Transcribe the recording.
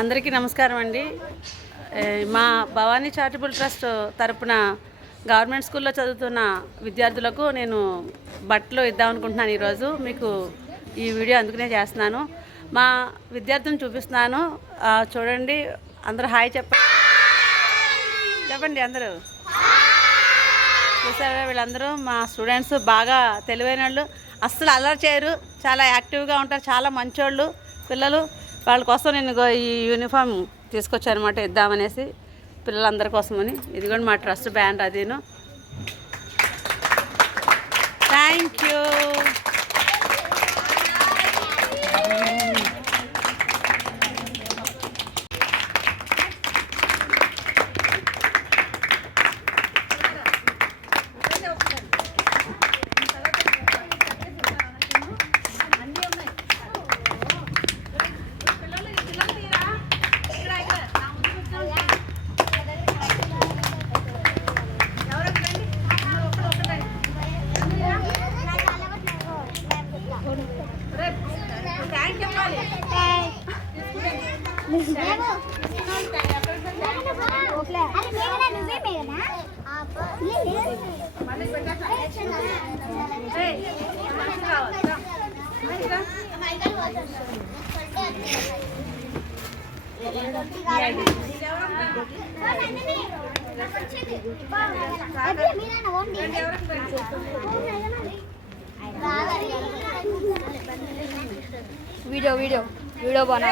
అందరికీ నమస్కారం అండి. మా భవానీ చారిటబుల్ ట్రస్ట్ తరపున గవర్నమెంట్ స్కూల్లో చదువుతున్న విద్యార్థులకు నేను బట్టలు ఇద్దామనుకుంటున్నాను. ఈరోజు మీకు ఈ వీడియో అందుకనే చేస్తున్నాను. మా విద్యార్థులను చూపిస్తున్నాను, చూడండి. అందరూ హాయ్ చెప్పండి అందరూ. చూసారా, వీళ్ళందరూ మా స్టూడెంట్స్. బాగా తెలివైన వాళ్ళు, అస్సలు అల్లరి చేయరు, చాలా యాక్టివ్గా ఉంటారు, చాలా మంచోళ్ళు పిల్లలు. వాళ్ళ కోసం నేను ఈ యూనిఫామ్ తీసుకొచ్చానమాట, ఇద్దామనేసి పిల్లలందరి కోసమని. ఇదిగోండి మా ట్రస్ట్ బ్యాండ్ అదేను. Thank you. वीडियो बना